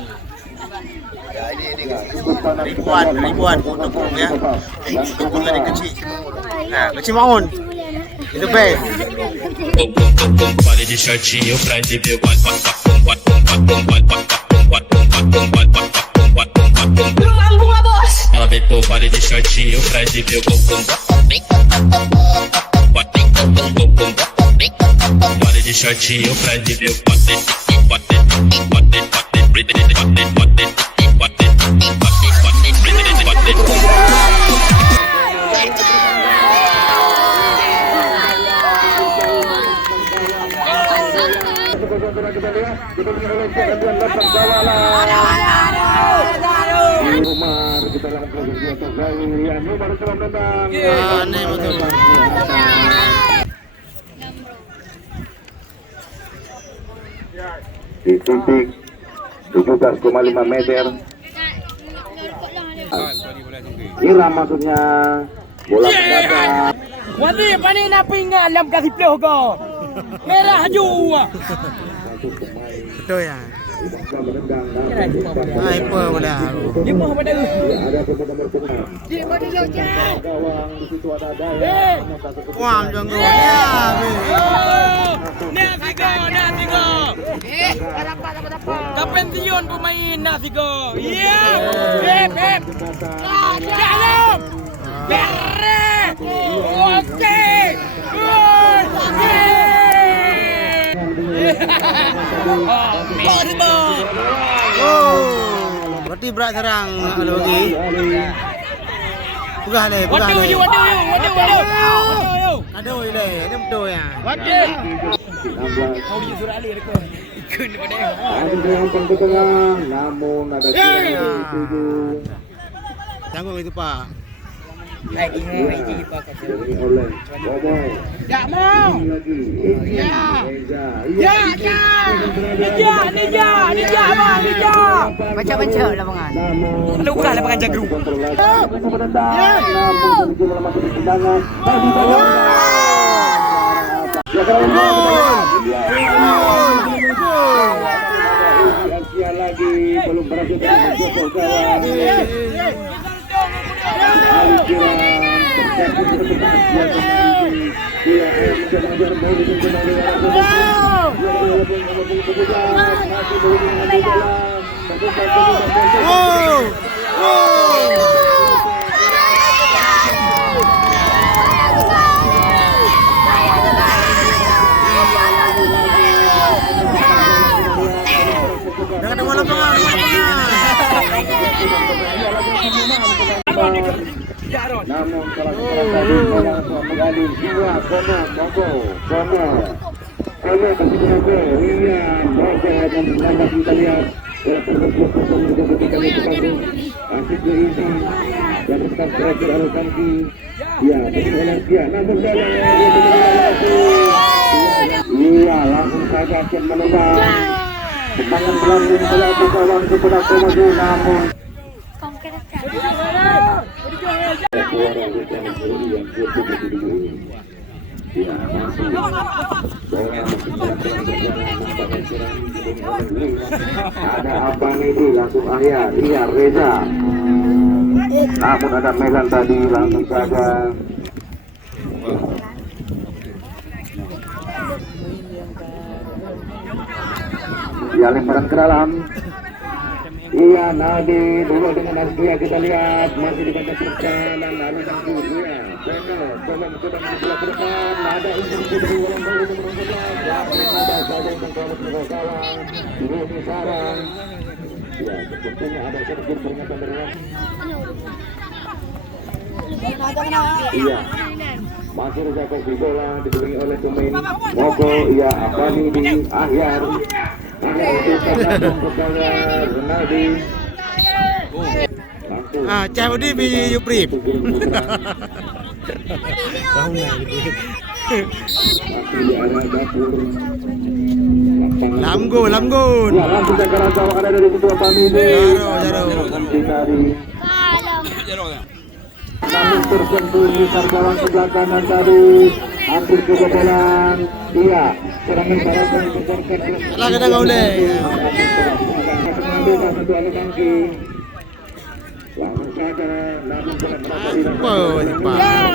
nonton. Ya, ini Ribuan pendukung ya. Pendukung dari kecil. Nah, kecil maun. Itu be. Body de shortinho pra exibir ela vem pro body de shortinho pra exibir o bumbum. Body de shortinho pra exibir o Aneh betul. di titik 17,5 meter. Kira maksudnya bola mendadak. Wadi pani na pinga lam kasi ploh ko. Merah jua. Betul ya. Hai apa udah. Dia mau pada. Ada pemain tengah. Dia mau dia je. Gawang di situ ada Daya. Wah, jangkauannya. Nasigo. Kapension pemain Nasigo. Iya. Hep. Dalam. Bere. Oke. Oh, berarti berat serang lagi. Bukan le. Waduh. Aduh le, ada betul ya. Waduh. 16. Mau di surah Ali reko. Ikut pada. Ada yang ke tengah, namun ada yang tujuh. Tanggung itu Pak. Baik ini Pak. Ini oleh Boboy. Tak mau. Lagi. Ya. Nija abang, Nija. Baca lapangan. Lu bukan lapangan Jagru. Lagi belum berhasil namun kalau kita tadi langsung menggali jiwa Kono kasih berapa iya Mogo dan menambah kita lihat asik diisi dan tetap terakhir Al-Kanki ya dengan dia namun iya langsung saja akan menembak semangat melambung pelaku kawan kepada Komodo namun ada abang ini langsung Ahyar, iya Reza. Namun ada Melan tadi langsung saja. Ya lemparan ke dalam. Iya Nadi dulu dengan Askia kita lihat masih dibantu dan lalu Nadi iya Kono mencoba mencoba ke depan ada instruksi dari orang baru ada saling mengkalut kawan ini sarang ya sepertinya ada sedikit peringatan dari iya masih Rizako Bibola diberi oleh pemain Mogo iya Afani di Ahyar Cahudi bi Yuprip. Lamgun. Ya, langsung sekarang ada dari ketua kami ini. Namun tersentuh di sarjana sebelah kanan tadi. hampir kebobolan. Iya, serangan barat yang dikorkan. Lah kita nggak boleh. Langsung saja, namun bola berada di dalam.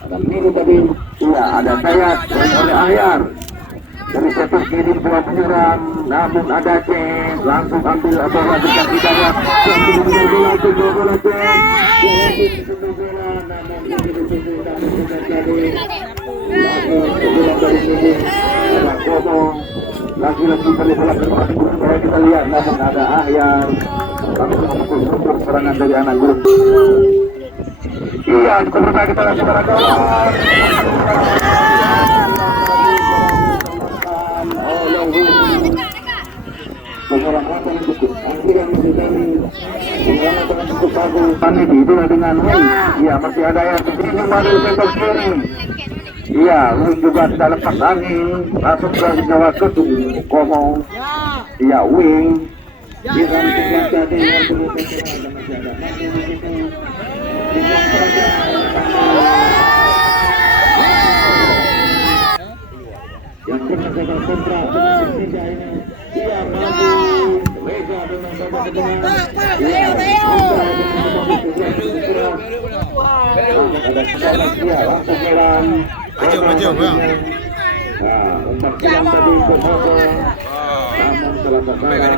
Ada Minu tadi, iya ada Sayat oleh Ahyar. Dari sepak kiri bola menyerang, namun ada Ceng langsung ambil bola dekat di dalam. Bola lagi-lagi kali bola saya kita lihat, namun ada Ahyar langsung memukul serangan dari anak grup. Iya, sebentar kita lihat itu dengan Wing. Iya, masih ada yang begini baru sepak kiri. Iya, Wing juga tidak lepas angin, langsung dari Jawa ke Komo. Iya, Wing. Di dalam sebelah tadi yang perlu masih ada yang pernah gagal kontrak dengan Persija ini. Iya, maju Reza dengan babak kedua. Ada kesalahan dia langsung jalan. Maju bang. Nah, umpak silang tadi ke Komo. Namun salah sasaran.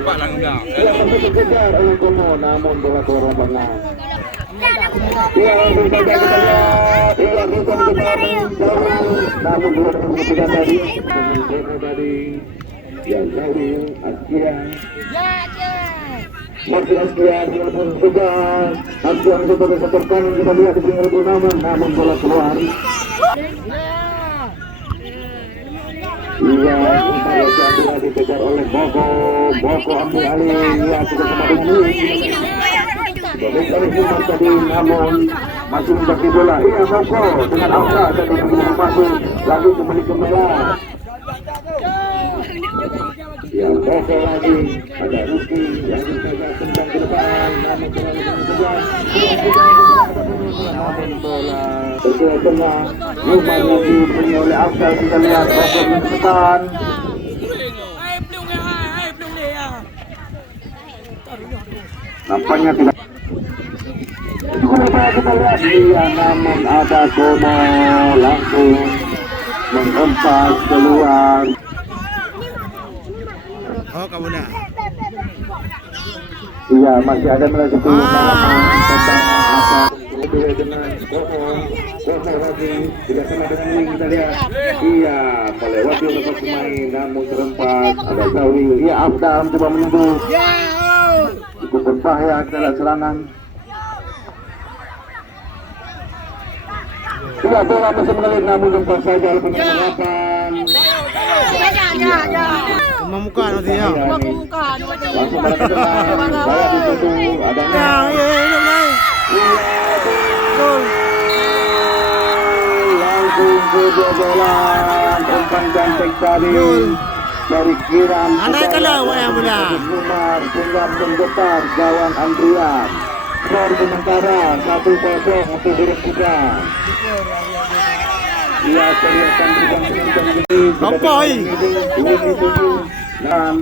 Dia masih dikejar oleh Komo, namun bola keluar lapangan. Dia langsung saja kita lihat. Dia langsung saja kita jauh. Namun bola kemudian tadi yang jauh Askia. Masih Askia walaupun juga Askia mencoba disetorkan, kita lihat di pinggir Purnama, namun bola keluar. Iya, upaya bola dikejar oleh Boko. Boko ambil alih, ya sudah kembali Bobek oleh Jumat tadi, namun masih membagi bola. Iya, Boko dengan Angka tadi begitu masuk, lalu kembali ke Merah. Ya, Boko lagi, ada Ruki yang saja tendang ke depan, namun terlalu mengejar. Namun bola bergerak tengah, Umar lagi diberi oleh Angka, kita lihat Boko ke depan. Nampaknya tidak. Kita lihat dia, namun ada Komo langsung menghempas keluar. Oh kamu nak. Iya, masih ada melanjutkan pengalaman tentang apa dengan Komo. Komo lagi tidak sama dengan Wing, kita lihat. Iya, melewati beberapa pemain namun terempat. Ada Zawi. Iya, Afdal mencoba menyentuh. Cukup berbahaya kita lihat serangan. Iya, bola masih mengalir namun lempar saja oleh pemain 8. Memuka nanti ya. Langsung pada ke depan. Saya ditutup. Ada langsung kebobolan. Umpan ganteng tadi dari Kiram. Andai kalau yang bola. Umar sehingga menggetar gawang Andrian. Skor sementara 1-0 untuk huruf juga. Ia kelihatan penonton ini. Kompoi. Dan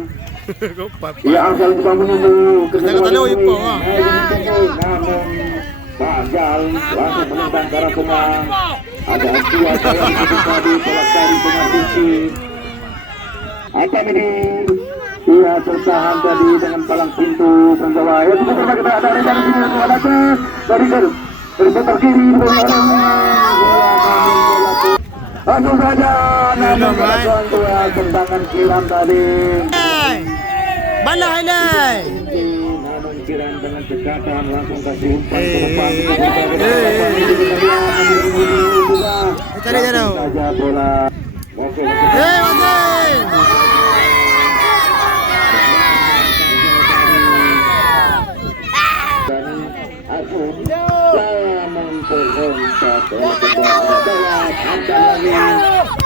ia asal juga menunggu keseluruhan ini. Namun gagal langsung menendang ke arah tengah. Ada Askia saya disebut tadi tolak dari tengah sisi. Akan ini ia tertahan tadi dengan palang pintu Sanjawa. Ya sebentar kita ada dari sini ada dari setor kiri langsung saja namun tendangan Kiram tadi. Balah ini. Namun Kiram dengan cekatan langsung kasih umpan ke depan. Cari jauh. Saja bola. Wasin.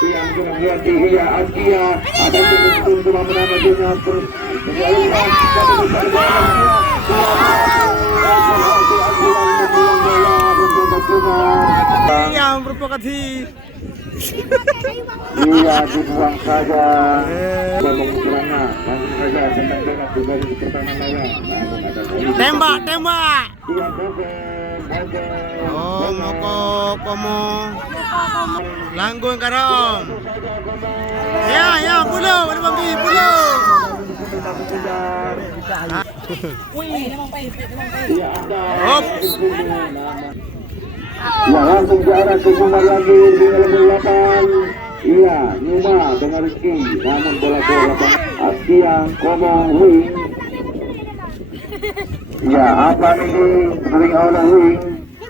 Yang berhati ia Askia ada yang cuma menamakannya terus rezekinya. Yang berpokati. Iya, dibuang saja. Ngomong celana, langsung saja tembak tembak juga di pertahanan lawan. Namun ada polisi. Tembak, tembak. Iya, Bogo. Oh, moko komo. Langgung karong. Ya, pulau, ada bambi, pulau. Iya, ada. Hop. Ya, langsung ke arah Kumar lagi di nomor 8. Iya, Numa dengan Rizky. Namun bola ke lapangan. Askiang, Komong, Wing. Ya, apa ini? Sering oleh Wing.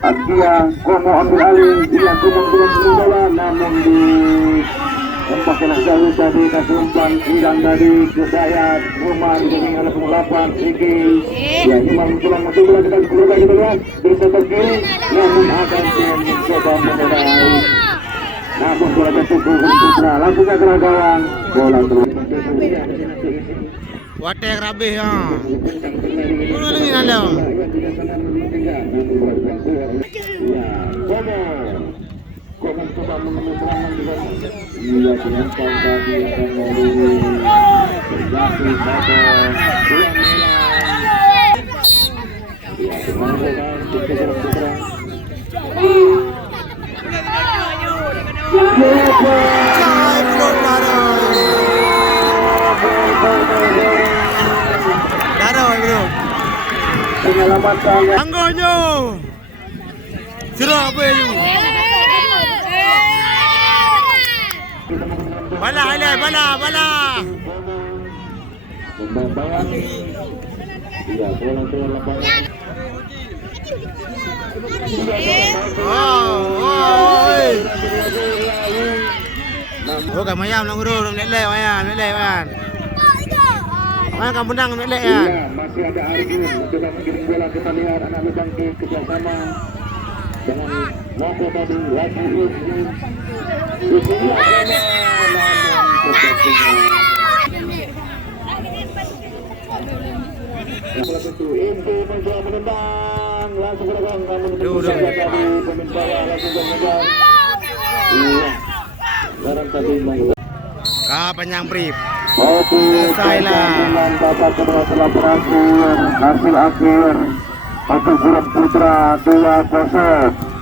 Askiang, Komong ambil alih. Iya, Komong dengan bola. Namun di tempat yang jauh tadi kasih umpan. Hinggang dari Kedayat. Rumah dengan oleh nomor 8. Rizky. Ya, Imam pulang masuk bola kita keluar kita lihat. Bisa terkiri. Namun akan mencoba menerai. Namun bola jatuh ke Putra. Langsung ke gawang. Bola terus. Watek rabih ya. Pulau lagi nalam. Komen coba mengambil serangan juga. Iya, dengan tangga dia akan melalui berjatuh pada dua melang. Iya, dengan bola Putra. Darah, bro. Penyelamatan Anggonyo. Sira apa you? Bala ile, bala. pembayaran. Iya, bola ke lapangan. Oh, kamu ayam lang guru, lele, ayan. Ayan, kamu menang lele ya. Iya, masih ada Arifin mencoba mengirim bola, kita lihat anak Lubangki kerjasama dengan Moko tadi lagi Irfin. Itulah Inti mencoba menendang langsung ke gawang, namun saja tadi pemain bawah langsung menendang. Iya, sekarang tadi Panjang brief. oke, dengan babak kedua telah berakhir, hasil akhir untuk Burung Putra 2-0.